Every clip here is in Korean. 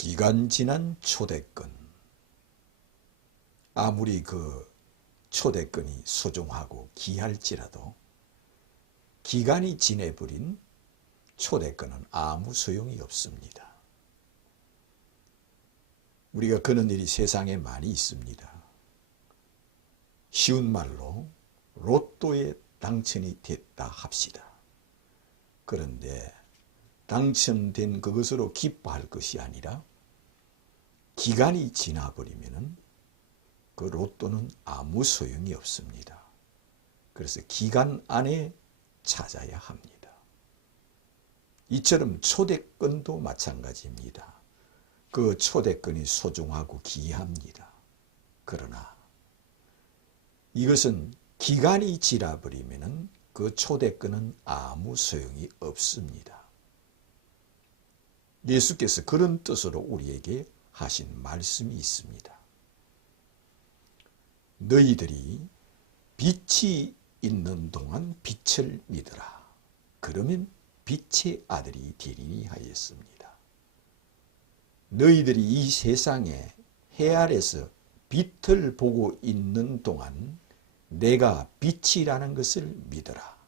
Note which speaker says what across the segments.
Speaker 1: 기간 지난 초대권. 아무리 그 초대권이 소중하고 귀할지라도 기간이 지내버린 초대권은 아무 소용이 없습니다. 우리가 그런 일이 세상에 많이 있습니다. 쉬운 말로 로또에 당첨이 됐다 합시다. 그런데 당첨된 그것으로 기뻐할 것이 아니라 기간이 지나버리면 그 로또는 아무 소용이 없습니다. 그래서 기간 안에 찾아야 합니다. 이처럼 초대권도 마찬가지입니다. 그 초대권이 소중하고 귀합니다. 그러나 이것은 기간이 지나버리면 그 초대권은 아무 소용이 없습니다. 예수께서 그런 뜻으로 우리에게 하신 말씀이 있습니다. 너희들이 빛이 있는 동안 빛을 믿으라. 그러면 빛의 아들이 되리니 하였습니다. 너희들이 이 세상에 해 아래서 빛을 보고 있는 동안 내가 빛이라는 것을 믿어라.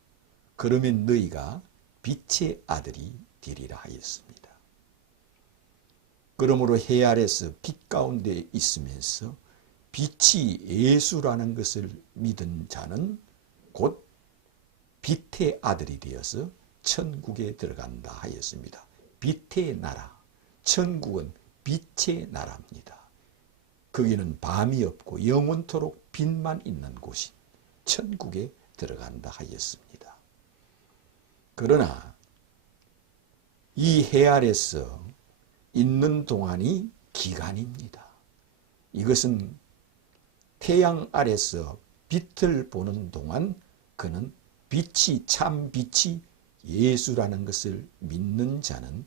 Speaker 1: 그러면 너희가 빛의 아들이 되리라 하였습니다. 그러므로 해 아래서 빛 가운데 있으면서 빛이 예수라는 것을 믿은 자는 곧 빛의 아들이 되어서 천국에 들어간다 하였습니다. 빛의 나라, 천국은 빛의 나라입니다. 거기는 밤이 없고 영원토록 빛만 있는 곳인 천국에 들어간다 하였습니다. 그러나 이 해 아래서 있는 동안이 기간입니다. 이것은 태양 아래서 빛을 보는 동안 그는 빛이 참 빛이 예수라는 것을 믿는 자는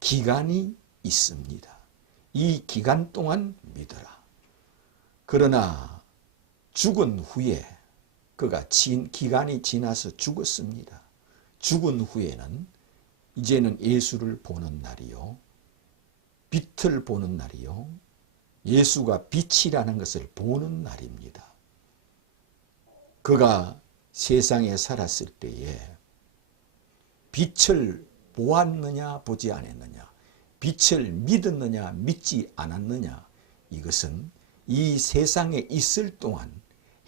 Speaker 1: 기간이 있습니다. 이 기간 동안 믿어라. 그러나 죽은 후에 그가 진, 기간이 지나서 죽었습니다. 죽은 후에는 이제는 예수를 보는 날이요. 빛을 보는 날이요. 예수가 빛이라는 것을 보는 날입니다. 그가 세상에 살았을 때에 빛을 보았느냐 보지 않았느냐 빛을 믿었느냐 믿지 않았느냐 이것은 이 세상에 있을 동안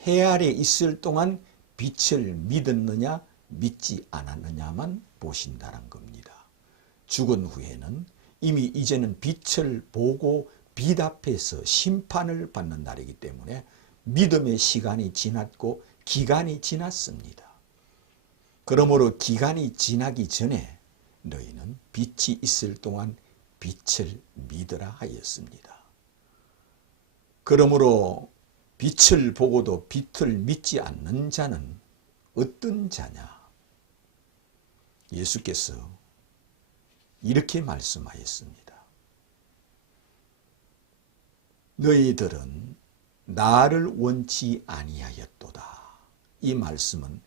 Speaker 1: 해 아래 있을 동안 빛을 믿었느냐 믿지 않았느냐만 보신다는 겁니다. 죽은 후에는 이미 이제는 빛을 보고 빛 앞에서 심판을 받는 날이기 때문에 믿음의 시간이 지났고 기간이 지났습니다. 그러므로 기간이 지나기 전에 너희는 빛이 있을 동안 빛을 믿으라 하였습니다. 그러므로 빛을 보고도 빛을 믿지 않는 자는 어떤 자냐? 예수께서 이렇게 말씀하였습니다. 너희들은 나를 원치 아니하였도다. 이 말씀은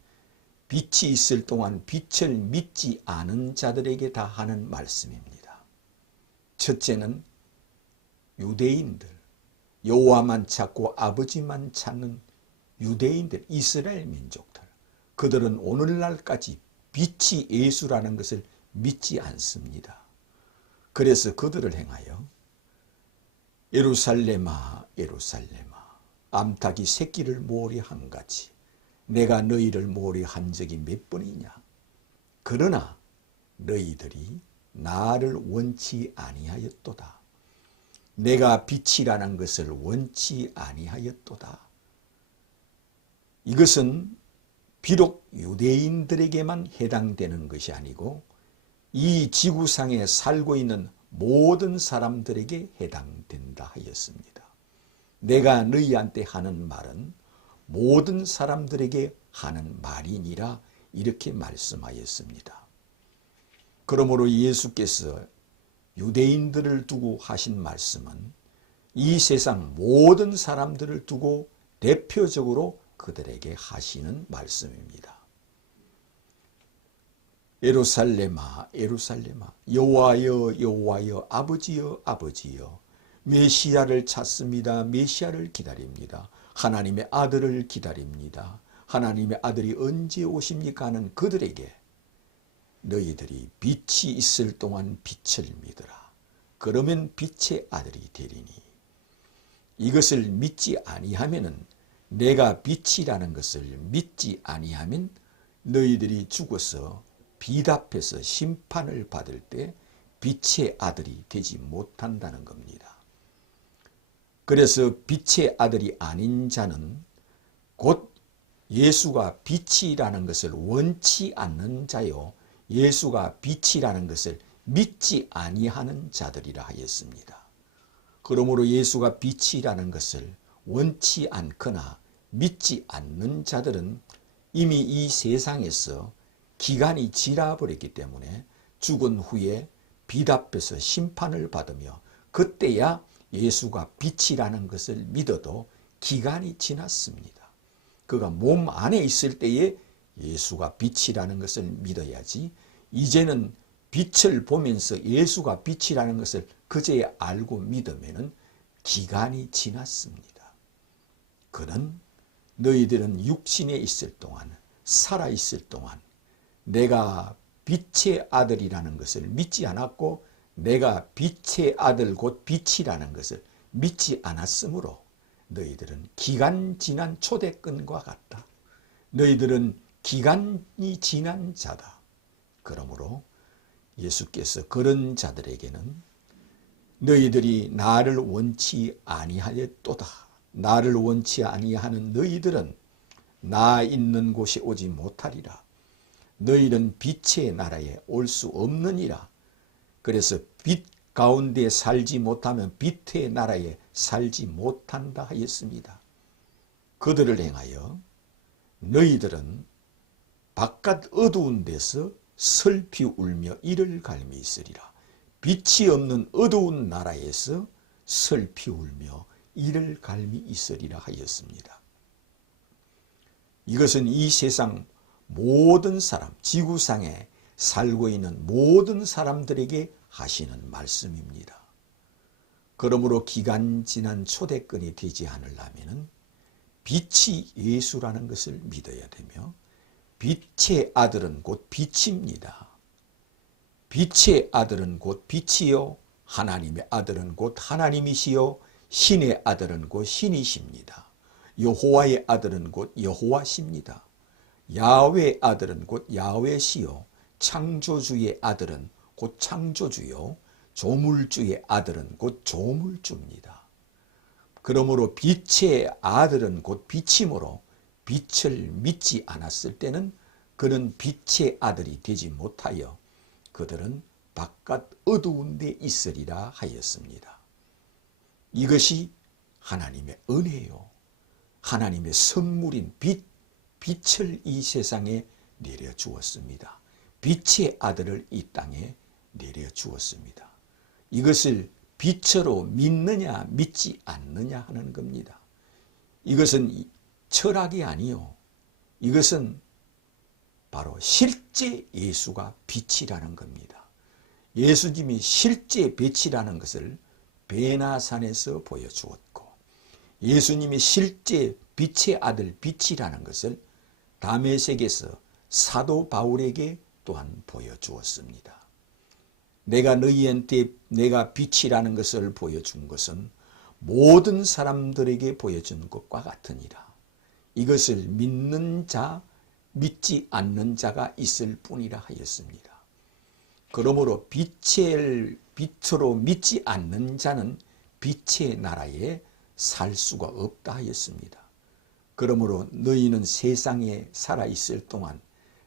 Speaker 1: 빛이 있을 동안 빛을 믿지 않은 자들에게 다 하는 말씀입니다. 첫째는 유대인들, 여호와만 찾고 아버지만 찾는 유대인들, 이스라엘 민족들. 그들은 오늘날까지 빛이 예수라는 것을 믿지 않습니다. 그래서 그들을 행하여 예루살렘아 예루살렘아 암탉이 새끼를 모으리 한 같이 내가 너희를 모으리 한 적이 몇 번이냐? 그러나 너희들이 나를 원치 아니하였도다. 내가 빛이라는 것을 원치 아니하였도다. 이것은 비록 유대인들에게만 해당되는 것이 아니고 이 지구상에 살고 있는 모든 사람들에게 해당된다 하였습니다. 내가 너희한테 하는 말은 모든 사람들에게 하는 말이니라 이렇게 말씀하였습니다. 그러므로 예수께서 유대인들을 두고 하신 말씀은 이 세상 모든 사람들을 두고 대표적으로 그들에게 하시는 말씀입니다. 예루살렘아 예루살렘아 여호와여 여호와여 아버지여 아버지여 메시아를 찾습니다. 메시아를 기다립니다. 하나님의 아들을 기다립니다. 하나님의 아들이 언제 오십니까 하는 그들에게 너희들이 빛이 있을 동안 빛을 믿으라. 그러면 빛의 아들이 되리니. 이것을 믿지 아니하면은 내가 빛이라는 것을 믿지 아니하면 너희들이 죽어서 비답해서 심판을 받을 때 빛의 아들이 되지 못한다는 겁니다. 그래서 빛의 아들이 아닌 자는 곧 예수가 빛이라는 것을 원치 않는 자요 예수가 빛이라는 것을 믿지 아니하는 자들이라 하였습니다. 그러므로 예수가 빛이라는 것을 원치 않거나 믿지 않는 자들은 이미 이 세상에서 기간이 지나버렸기 때문에 죽은 후에 비답해서 심판을 받으며 그때야 예수가 빛이라는 것을 믿어도 기간이 지났습니다. 그가 몸 안에 있을 때에 예수가 빛이라는 것을 믿어야지 이제는 빛을 보면서 예수가 빛이라는 것을 그제야 알고 믿으면 기간이 지났습니다. 그는 너희들은 육신에 있을 동안 살아 있을 동안 내가 빛의 아들이라는 것을 믿지 않았고 내가 빛의 아들 곧 빛이라는 것을 믿지 않았으므로 너희들은 기간 지난 초대권과 같다. 너희들은 기간이 지난 자다. 그러므로 예수께서 그런 자들에게는 너희들이 나를 원치 아니하였도다. 나를 원치 아니하는 너희들은 나 있는 곳에 오지 못하리라. 너희는 빛의 나라에 올 수 없느니라. 그래서 빛 가운데 살지 못하면 빛의 나라에 살지 못한다 하였습니다. 그들을 행하여 너희들은 바깥 어두운 데서 슬피 울며 이를 갈미 있으리라. 빛이 없는 어두운 나라에서 슬피 울며 이를 갈미 있으리라 하였습니다. 이것은 이 세상 모든 사람, 지구상에 살고 있는 모든 사람들에게 하시는 말씀입니다. 그러므로 기간 지난 초대권이 되지 않으려면 빛이 예수라는 것을 믿어야 되며 빛의 아들은 곧 빛입니다. 빛의 아들은 곧 빛이요 하나님의 아들은 곧 하나님이시요 신의 아들은 곧 신이십니다. 여호와의 아들은 곧 여호와십니다. 야훼 아들은 곧 야훼시요 창조주의 아들은 곧 창조주요 조물주의 아들은 곧 조물주입니다. 그러므로 빛의 아들은 곧 빛이므로 빛을 믿지 않았을 때는 그는 빛의 아들이 되지 못하여 그들은 바깥 어두운 데 있으리라 하였습니다. 이것이 하나님의 은혜요. 하나님의 선물인 빛, 빛을 이 세상에 내려주었습니다. 빛의 아들을 이 땅에 내려주었습니다. 이것을 빛으로 믿느냐 믿지 않느냐 하는 겁니다. 이것은 철학이 아니요. 이것은 바로 실제 예수가 빛이라는 겁니다. 예수님이 실제 빛이라는 것을 베나산에서 보여주었고 예수님이 실제 빛의 아들 빛이라는 것을 다메섹에서 사도 바울에게 또한 보여주었습니다. 내가 너희한테 내가 빛이라는 것을 보여준 것은 모든 사람들에게 보여준 것과 같으니라. 이것을 믿는 자, 믿지 않는 자가 있을 뿐이라 하였습니다. 그러므로 빛을 빛으로 믿지 않는 자는 빛의 나라에 살 수가 없다 하였습니다. 그러므로 너희는 세상에 살아 있을 동안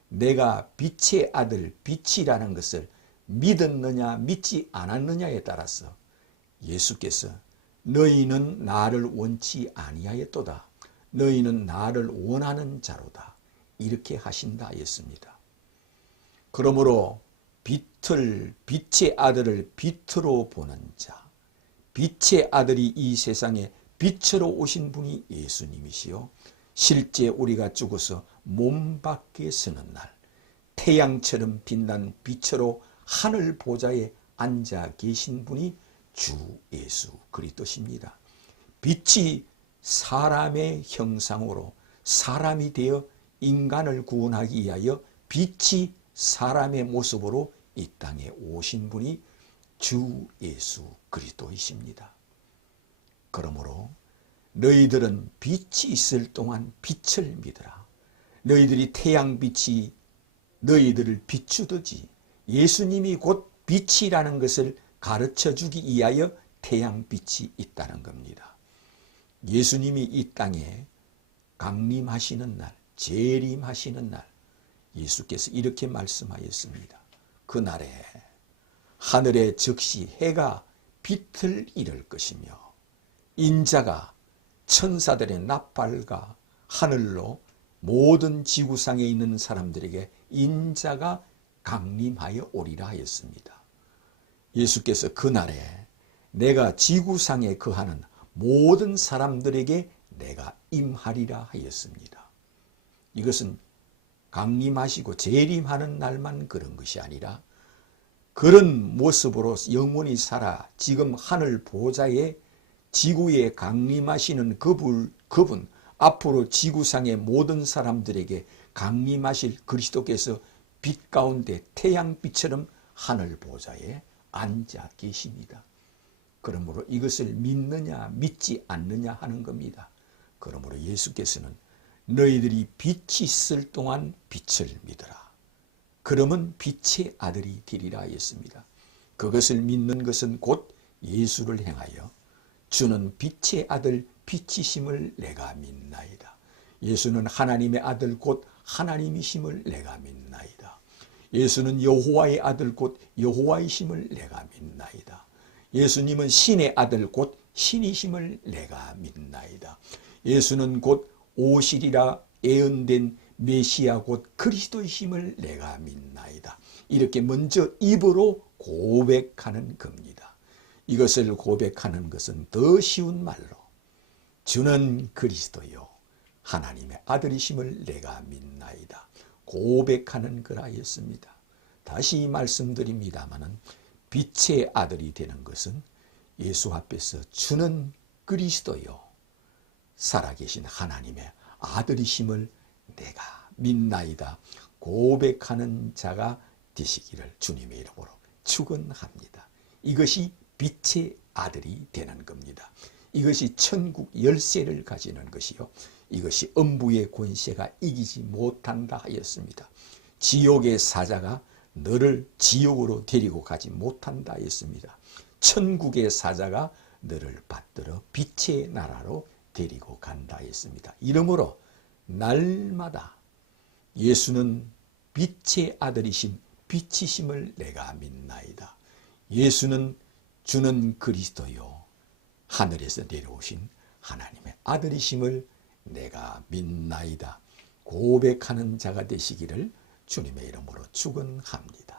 Speaker 1: 내가 빛의 아들 빛이라는 것을 믿었느냐 믿지 않았느냐에 따라서 예수께서 너희는 나를 원치 아니하였도다. 너희는 나를 원하는 자로다. 이렇게 하신다 했습니다. 그러므로 빛을 빛의 아들을 빛으로 보는 자 빛의 아들이 이 세상에 빛으로 오신 분이 예수님이시요 실제 우리가 죽어서 몸 밖에 서는 날 태양처럼 빛난 빛으로 하늘 보좌에 앉아 계신 분이 주 예수 그리스도십니다. 빛이 사람의 형상으로 사람이 되어 인간을 구원하기 위하여 빛이 사람의 모습으로 이 땅에 오신 분이 주 예수 그리스도이십니다. 그러므로 너희들은 빛이 있을 동안 빛을 믿으라. 너희들이 태양빛이 너희들을 비추듯이 예수님이 곧 빛이라는 것을 가르쳐 주기 위하여 태양빛이 있다는 겁니다. 예수님이 이 땅에 강림하시는 날, 재림하시는 날, 예수께서 이렇게 말씀하였습니다. 그날에 하늘에 즉시 해가 빛을 잃을 것이며 인자가 천사들의 나팔과 하늘로 모든 지구상에 있는 사람들에게 인자가 강림하여 오리라 하였습니다. 예수께서 그날에 내가 지구상에 거하는 모든 사람들에게 내가 임하리라 하였습니다. 이것은 강림하시고 재림하는 날만 그런 것이 아니라 그런 모습으로 영원히 살아 지금 하늘 보좌에 지구에 강림하시는 그분, 그분 앞으로 지구상의 모든 사람들에게 강림하실 그리스도께서 빛 가운데 태양빛처럼 하늘 보좌에 앉아 계십니다. 그러므로 이것을 믿느냐 믿지 않느냐 하는 겁니다. 그러므로 예수께서는 너희들이 빛이 있을 동안 빛을 믿어라. 그러면 빛의 아들이 되리라 했습니다. 그것을 믿는 것은 곧 예수를 행하여 주는 빛의 아들 빛이심을 내가 믿나이다. 예수는 하나님의 아들 곧 하나님이심을 내가 믿나이다. 예수는 여호와의 아들 곧 여호와이심을 내가 믿나이다. 예수님은 신의 아들 곧 신이심을 내가 믿나이다. 예수는 곧 오시리라 예언된 메시아 곧 그리스도이심을 내가 믿나이다. 이렇게 먼저 입으로 고백하는 겁니다. 이것을 고백하는 것은 더 쉬운 말로 주는 그리스도요 하나님의 아들이심을 내가 믿나이다. 고백하는 거라였습니다. 다시 말씀드립니다마는 빛의 아들이 되는 것은 예수 앞에서 주는 그리스도요 살아계신 하나님의 아들이심을 내가 믿나이다. 고백하는 자가 되시기를 주님의 이름으로 축원합니다. 이것이 빛의 아들이 되는 겁니다. 이것이 천국 열쇠를 가지는 것이요. 이것이 음부의 권세가 이기지 못한다 하였습니다. 지옥의 사자가 너를 지옥으로 데리고 가지 못한다 했습니다. 천국의 사자가 너를 받들어 빛의 나라로 데리고 간다 했습니다. 이러므로 날마다 예수는 빛의 아들이신 빛이심을 내가 믿나이다. 예수는 주는 그리스도요. 하늘에서 내려오신 하나님의 아들이심을 내가 믿나이다. 고백하는 자가 되시기를 주님의 이름으로 축원합니다.